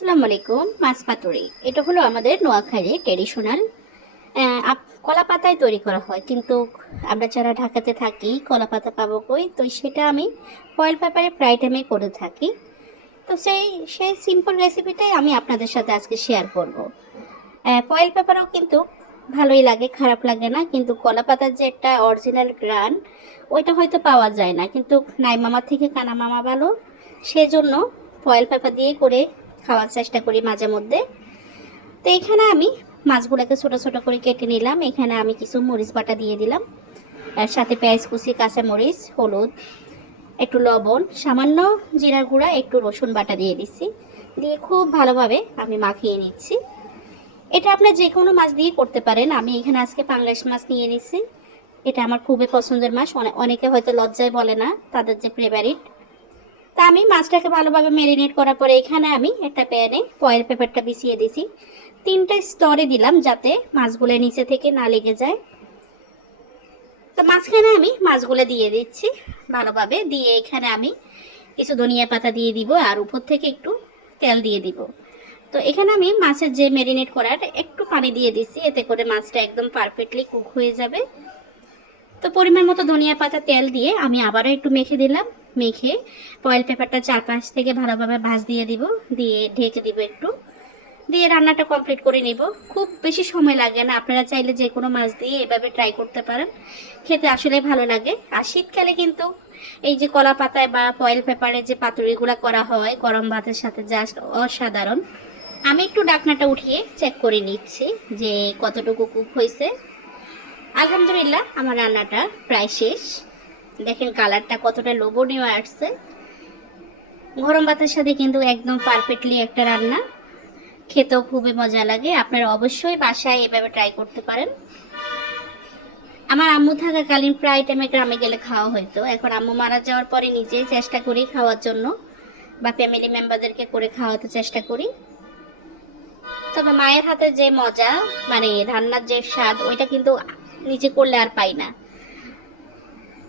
আসসালামু আলাইকুম, মাছ পাতুরি। এটা হলো আমাদের নোয়াখালী ট্রেডিশনাল কলা পাতায় তৈরি করা হয়। কিন্তু আমরা যারা ঢাকাতে থাকি, কলা পাতা পাবো কই? তো সেটা আমি ফয়েল পেপারে প্রায় টাইমে করে থাকি। তো সেই সেই সিম্পল রেসিপিটাই আমি আপনাদের সাথে আজকে শেয়ার করব। ফয়েল পেপারও কিন্তু ভালোই লাগে, খারাপ লাগে না। কিন্তু কলা পাতার যে একটা অরিজিনাল গ্রান, ওইটা হয়তো পাওয়া যায় না। কিন্তু নাই মামা থেকে কানা মামা ভালো, সেজন্য ফয়েল পেপার দিয়ে করে খাওয়ার চেষ্টা করি মাঝে মধ্যে। তো এখানে আমি মাছগুলোকে ছোট ছোট করে কেটে নিলাম। এখানে আমি কিছু মরিচ বাটা দিয়ে দিলাম। এর সাথে পেঁয়াজ কুচি, কাঁচা মরিচ, হলুদ, একটু লবণ, সামান্য জিরার গুঁড়া, একটু রসুন বাটা দিয়ে দিচ্ছি। দিয়ে খুব ভালোভাবে আমি মাখিয়ে নিচ্ছি। এটা আপনার যে কোনো মাছ দিয়ে করতে পারেন। আমি এখানে আজকে পাঙ্গাস মাছ নিয়ে নিচ্ছি। এটা আমার খুবই পছন্দের মাছ। অনে- অনেকে হয়তো লজ্জায় বলে না, তাদের যে ফেভারিট তা আমি মাছটাকে ভালোভাবে ম্যারিনেট করার পরে এখানে আমি একটা প্যানে ফয়েল পেপারটা বিছিয়ে দিছি। তিনটা স্তরে দিলাম যাতে মাছগুলো নিচে থেকে না লেগে যায়। তো মাঝখানে আমি মাছগুলো দিয়ে দিচ্ছি ভালোভাবে। দিয়ে এখানে আমি কিছু ধনিয়া পাতা দিয়ে দিব আর উপর থেকে একটু তেল দিয়ে দিব। তো এখানে আমি মাছের যে ম্যারিনেট করার একটু পানি দিয়ে দিচ্ছি এতে করে মাছটা একদম পারফেক্টলি কুক হয়ে যাবে। তো পরিমাণ মতো ধনিয়া পাতা তেল দিয়ে আমি আবারও একটু মেখে দিলাম। মেখে ফয়েল পেপারটা চারপাশ থেকে ভালোভাবে ভাজ দিয়ে দিব, দিয়ে ঢেকে দিব একটু। দিয়ে রান্নাটা কমপ্লিট করে নিব। খুব বেশি সময় লাগে না, আপনারা চাইলে যে কোনো মাছ দিয়ে এভাবে ট্রাই করতে পারেন। খেতে আসলে ভালো লাগে। আর শীতকালে কিন্তু এই যে কলা পাতায় বা ফয়েল পেপারে যে পাতুরিগুলো করা হয়, গরম ভাতের সাথে জাস্ট অসাধারণ। আমি একটু ডাকনাটা উঠিয়ে চেক করে নিচ্ছি যে কতটুকু কুক হয়েছে। আলহামদুলিল্লাহ, আমার রান্নাটা প্রায় শেষ। দেখেন কালারটা কতটা লোভনীয় আসছে। গরম ভাতের সাথে কিন্তু একদম পারফেক্টলি একটা রান্না। খেতেও খুবই মজা লাগে। আপনারা অবশ্যই বাসায় এভাবে ট্রাই করতে পারেন। আমার আম্মু থাকাকালীন প্রায় টাইমে গ্রামে গেলে খাওয়া হতো এখন আম্মু মারা যাওয়ার পরে নিজেই চেষ্টা করি খাওয়ার জন্য বা ফ্যামিলি মেম্বারদেরকে করে খাওয়াতে চেষ্টা করি। তবে মায়ের হাতে যে মজা মানে রান্নার যে স্বাদ, ওইটা কিন্তু নিজে করলে আর পাই না।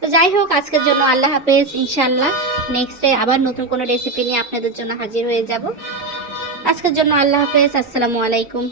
তো যাই হোক, আজকের জন্য আল্লাহ হাফেজ ইনশাল্লাহ নেক্সট ডে আবার নতুন কোনো রেসিপি নিয়ে আপনাদের জন্য হাজির হয়ে যাব। আজকের জন্য আল্লাহ হাফেজ, আসসালামু আলাইকুম।